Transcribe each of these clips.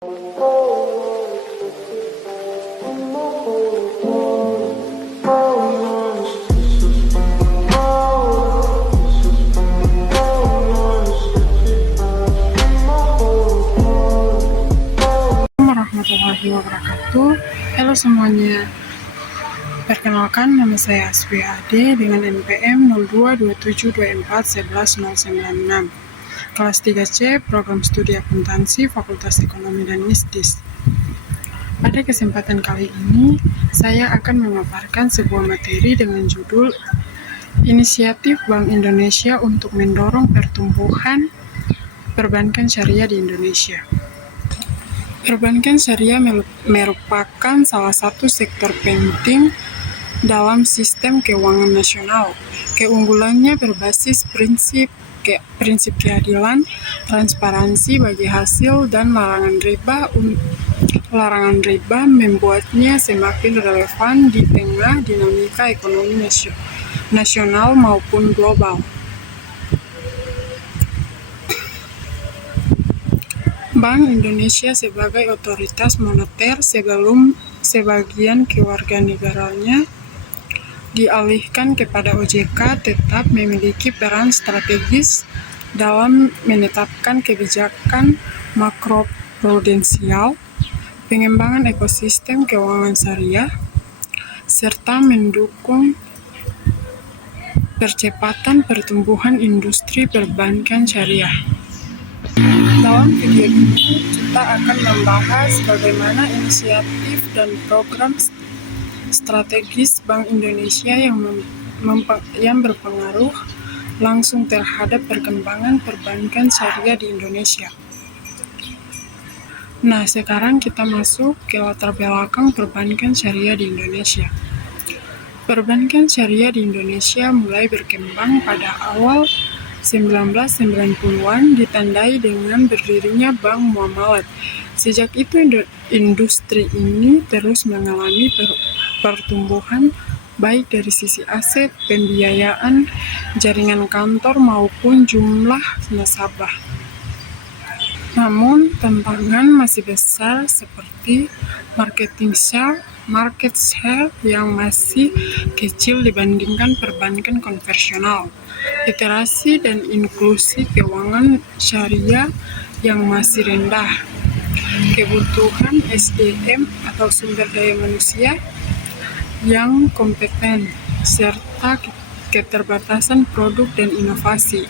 Warahmatullahi wabarakatuh. Halo semuanya. Perkenalkan, nama saya Aswi Ade dengan NPM 0227241196. Kelas 3C, Program Studi Akuntansi, Fakultas Ekonomi dan Bisnis. Pada kesempatan kali ini, saya akan memaparkan sebuah materi dengan judul Inisiatif Bank Indonesia untuk mendorong pertumbuhan perbankan syariah di Indonesia. Perbankan syariah merupakan salah satu sektor penting dalam sistem keuangan nasional. Keunggulannya berbasis prinsip keadilan, transparansi bagi hasil, dan larangan riba membuatnya semakin relevan di tengah dinamika ekonomi nasional maupun global. Bank Indonesia sebagai otoritas moneter sebelum sebagian kewarganegaranya dialihkan kepada OJK tetap memiliki peran strategis dalam menetapkan kebijakan makroprudensial, pengembangan ekosistem keuangan syariah, serta mendukung percepatan pertumbuhan industri perbankan syariah. Dalam video ini, kita akan membahas bagaimana inisiatif dan program strategis Bank Indonesia yang berpengaruh langsung terhadap perkembangan perbankan syariah di Indonesia. Nah, sekarang kita masuk ke latar belakang perbankan syariah di Indonesia. Perbankan syariah di Indonesia mulai berkembang pada awal 1990-an ditandai dengan berdirinya Bank Muamalat. Sejak itu industri ini terus mengalami pertumbuhan baik dari sisi aset, pembiayaan, jaringan kantor maupun jumlah nasabah. Namun tantangan masih besar seperti market share yang masih kecil dibandingkan perbankan konvensional, literasi dan inklusi keuangan syariah yang masih rendah, kebutuhan SDM atau sumber daya manusia yang kompeten, serta keterbatasan produk dan inovasi.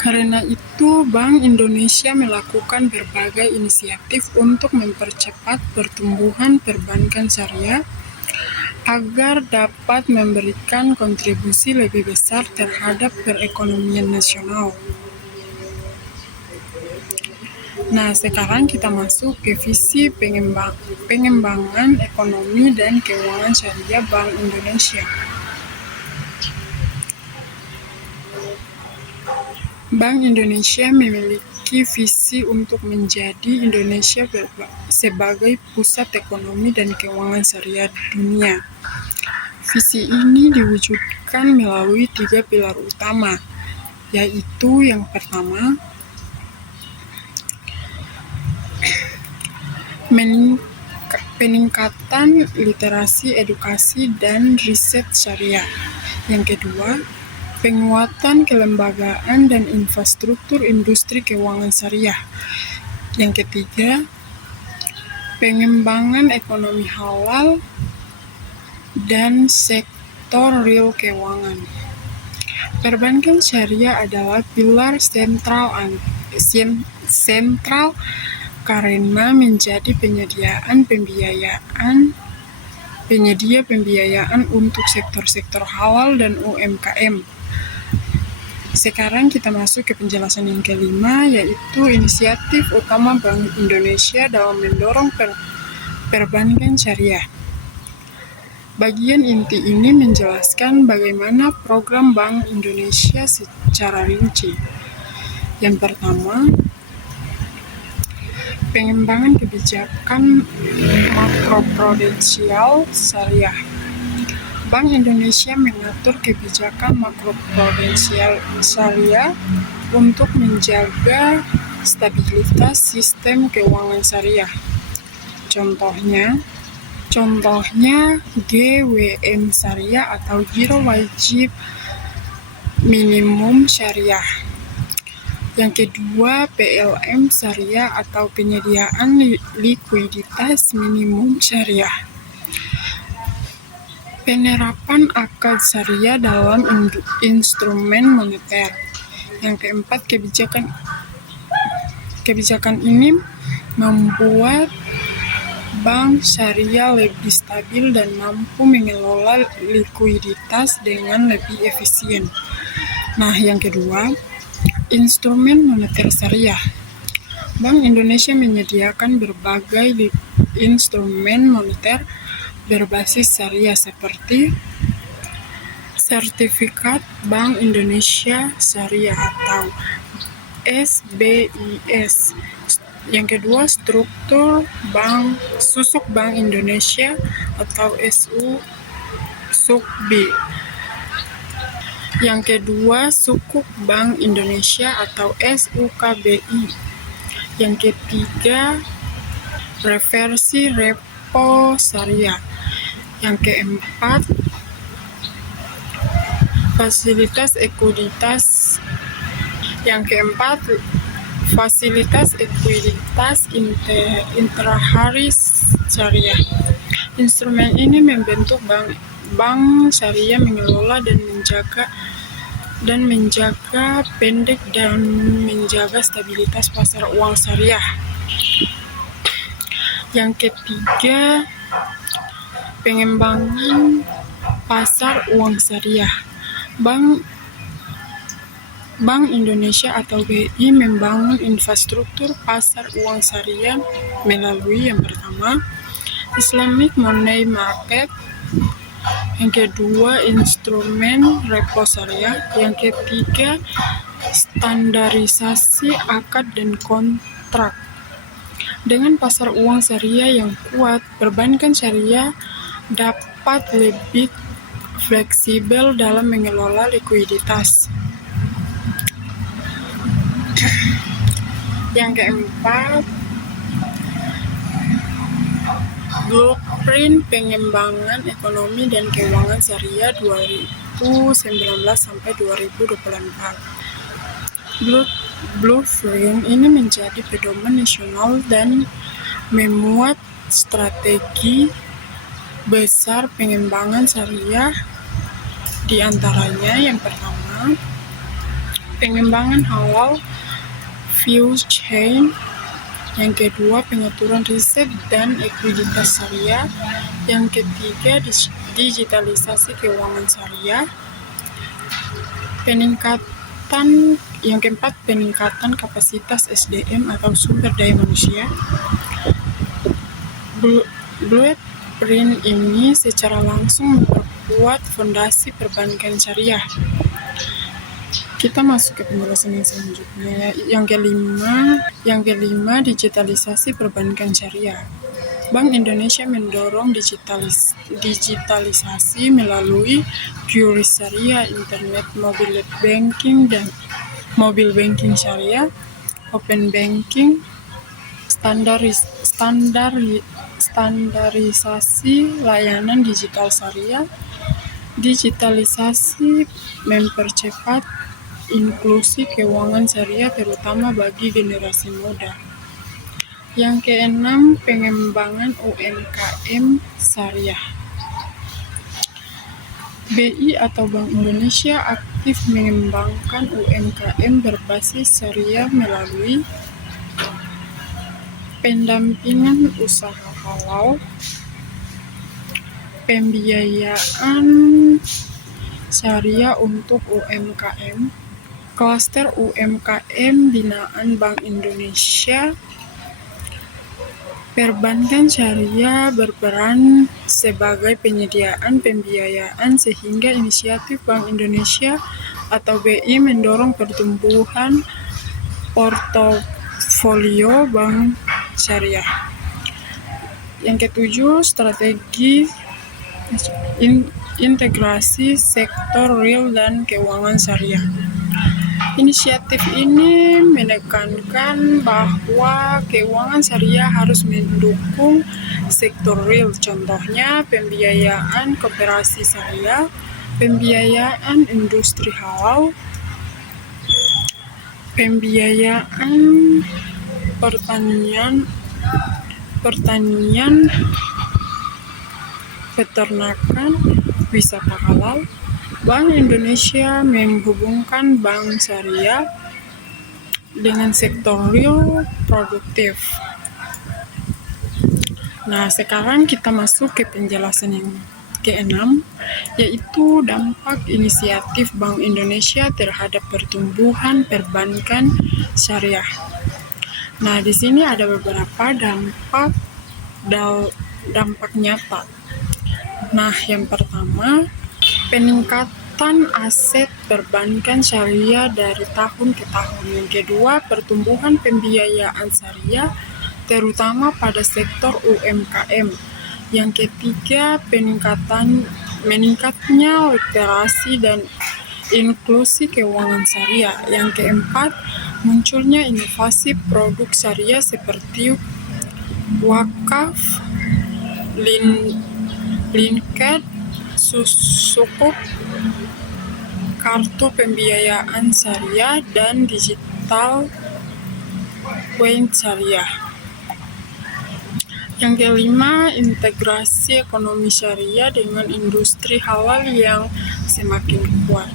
Karena itu, Bank Indonesia melakukan berbagai inisiatif untuk mempercepat pertumbuhan perbankan syariah agar dapat memberikan kontribusi lebih besar terhadap perekonomian nasional. Nah, sekarang kita masuk ke visi pengembangan ekonomi dan keuangan syariah Bank Indonesia. Bank Indonesia memiliki visi untuk menjadi Indonesia sebagai pusat ekonomi dan keuangan syariah dunia. Visi ini diwujudkan melalui 3 pilar utama, yaitu yang pertama, peningkatan literasi, edukasi, dan riset syariah. Yang kedua, penguatan kelembagaan dan infrastruktur industri keuangan syariah. Yang ketiga, pengembangan ekonomi halal dan sektor real keuangan. Perbankan syariah adalah pilar sentral karena menjadi penyedia pembiayaan untuk sektor-sektor halal dan UMKM. Sekarang kita masuk ke penjelasan yang kelima, yaitu inisiatif utama Bank Indonesia dalam mendorong perbankan syariah. Bagian inti ini menjelaskan bagaimana program Bank Indonesia secara rinci. Yang pertama, pengembangan kebijakan makroprudensial syariah. Bank Indonesia mengatur kebijakan makroprudensial syariah untuk menjaga stabilitas sistem keuangan syariah. Contohnya GWM syariah atau giro wajib minimum syariah. Yang kedua, PLM syariah atau penyediaan likuiditas minimum syariah. Penerapan akad syariah dalam instrumen moneter. Yang keempat, kebijakan ini membuat bank syariah lebih stabil dan mampu mengelola likuiditas dengan lebih efisien. Nah, yang kedua, instrumen moneter syariah. Bank Indonesia menyediakan berbagai instrumen moneter berbasis syariah seperti Sertifikat Bank Indonesia Syariah atau SBIS. Yang kedua, struktur susuk Bank Indonesia atau SU-SUKB. Yang kedua, sukuk Bank Indonesia atau SUKBI. Yang ketiga, reversi repo syariah. Yang keempat, fasilitas ekuiditas intraharis syariah. Instrumen ini membentuk bank syariah mengelola dan menjaga pendek dan menjaga stabilitas pasar uang syariah. Yang ketiga, pengembangan pasar uang syariah. Bank Indonesia atau BI membangun infrastruktur pasar uang syariah melalui yang pertama, Islamic Money Market. Yang kedua, instrumen repo syariah. Yang ketiga, standarisasi akad dan kontrak. Dengan pasar uang syariah yang kuat, perbankan syariah dapat lebih fleksibel dalam mengelola likuiditas. Yang keempat, Blueprint Pengembangan Ekonomi dan Keuangan Syariah 2019 sampai 2024. Blueprint ini menjadi pedoman nasional dan memuat strategi besar pengembangan syariah, di antaranya yang pertama, pengembangan halal value chain. Yang kedua, pengaturan riset dan ekuiditas syariah. Yang ketiga, digitalisasi keuangan syariah. Yang keempat, peningkatan kapasitas SDM atau sumber daya manusia. Blueprint ini secara langsung memperkuat fondasi perbankan syariah. Kita masuk ke penjelasan yang selanjutnya. Yang kelima, digitalisasi perbankan syariah. Bank Indonesia mendorong digitalisasi melalui QRIS syariah, internet mobile banking syariah, open banking, standarisasi layanan digital syariah. Digitalisasi mempercepat inklusi keuangan syariah terutama bagi generasi muda. Yang keenam, pengembangan UMKM syariah. BI atau Bank Indonesia aktif mengembangkan UMKM berbasis syariah melalui pendampingan usaha halal, pembiayaan syariah untuk UMKM, klaster UMKM binaan Bank Indonesia. Perbankan syariah berperan sebagai penyediaan pembiayaan sehingga inisiatif Bank Indonesia atau BI mendorong pertumbuhan portofolio bank syariah. Yang ketujuh, strategi integrasi sektor real dan keuangan syariah. Inisiatif ini menekankan bahwa keuangan syariah harus mendukung sektor real, contohnya pembiayaan koperasi syariah, pembiayaan industri halal, pembiayaan pertanian, peternakan, wisata halal. Bank Indonesia menghubungkan bank syariah dengan sektor real produktif. Nah, sekarang kita masuk ke penjelasan yang keenam, yaitu dampak inisiatif Bank Indonesia terhadap pertumbuhan perbankan syariah. Nah, di sini ada beberapa dampak nyata. Nah, yang pertama, peningkatan aset perbankan syariah dari tahun ke tahun. Yang kedua, pertumbuhan pembiayaan syariah terutama pada sektor UMKM. Yang ketiga, meningkatnya literasi dan inklusi keuangan syariah. Yang keempat, munculnya inovasi produk syariah seperti wakaf, linked, sukuk, kartu pembiayaan syariah, dan digital coin syariah. Yang kelima, integrasi ekonomi syariah dengan industri halal yang semakin kuat.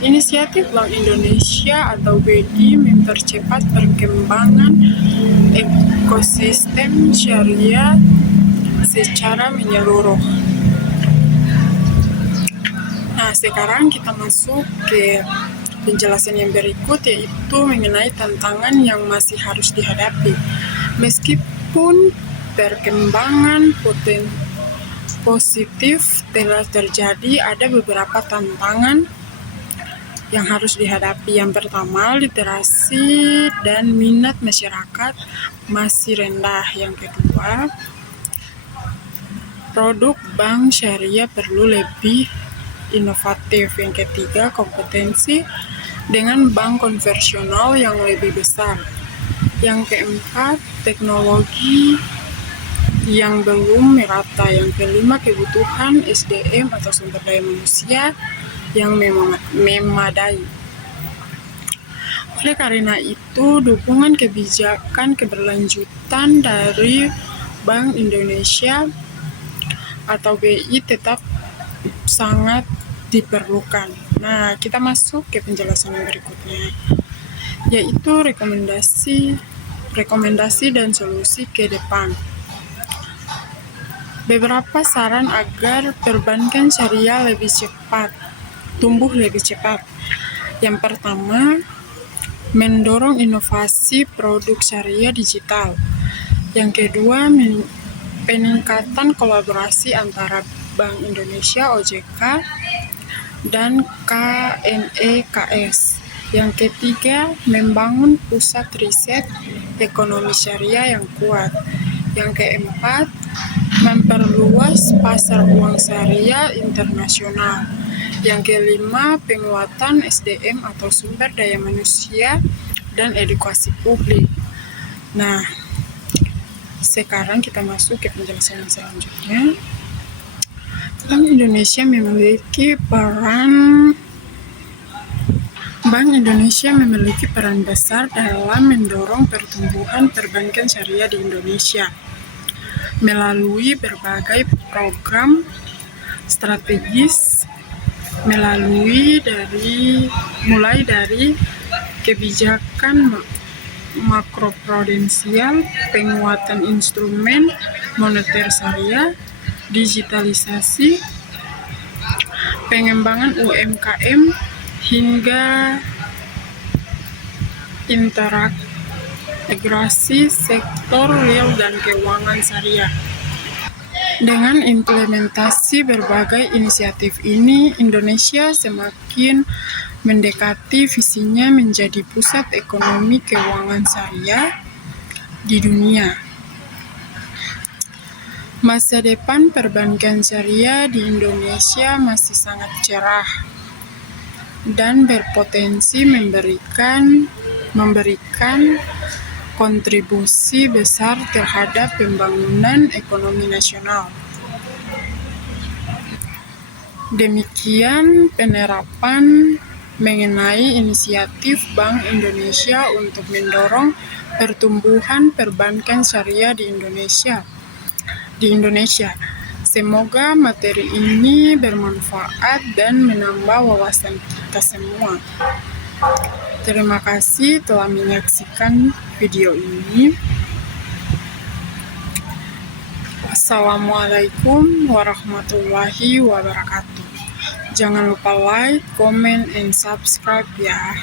Inisiatif Bank Indonesia atau BI mempercepat perkembangan ekosistem syariah secara menyeluruh. Nah, sekarang kita masuk ke penjelasan yang berikut, yaitu mengenai tantangan yang masih harus dihadapi. Meskipun perkembangan positif telah terjadi, ada beberapa tantangan yang harus dihadapi. Yang pertama, literasi dan minat masyarakat masih rendah. Yang kedua, produk bank syariah perlu lebih inovatif. Yang ketiga, kompetensi dengan bank konvensional yang lebih besar. Yang keempat, teknologi yang belum merata. Yang kelima, kebutuhan SDM atau sumber daya manusia yang memadai. Oleh karena itu, dukungan kebijakan keberlanjutan dari Bank Indonesia atau BI tetap sangat diperlukan. Nah, kita masuk ke penjelasan yang berikutnya, yaitu rekomendasi dan solusi ke depan. Beberapa saran agar perbankan syariah tumbuh lebih cepat. Yang pertama, mendorong inovasi produk syariah digital. Yang kedua, peningkatan kolaborasi antara Bank Indonesia, OJK, dan KNEKS. Yang ketiga, membangun pusat riset ekonomi syariah yang kuat. Yang keempat, memperluas pasar uang syariah internasional. Yang kelima, penguatan SDM atau sumber daya manusia dan edukasi publik. Nah, sekarang kita masuk ke penjelasan yang selanjutnya. Bank Indonesia memiliki peran besar dalam mendorong pertumbuhan perbankan syariah di Indonesia melalui berbagai program strategis, mulai dari kebijakan makroprudensial, penguatan instrumen moneter syariah, digitalisasi, pengembangan UMKM, hingga integrasi sektor real dan keuangan syariah. Dengan implementasi berbagai inisiatif ini, Indonesia semakin mendekati visinya menjadi pusat ekonomi keuangan syariah di dunia. Masa depan perbankan syariah di Indonesia masih sangat cerah. dan berpotensi memberikan kontribusi besar terhadap pembangunan ekonomi nasional. Demikian penerapan mengenai inisiatif Bank Indonesia untuk mendorong pertumbuhan perbankan syariah di Indonesia. Semoga materi ini bermanfaat dan menambah wawasan kita semua. Terima kasih telah menyaksikan video ini. Wassalamualaikum warahmatullahi wabarakatuh. Jangan lupa like, comment, and subscribe ya.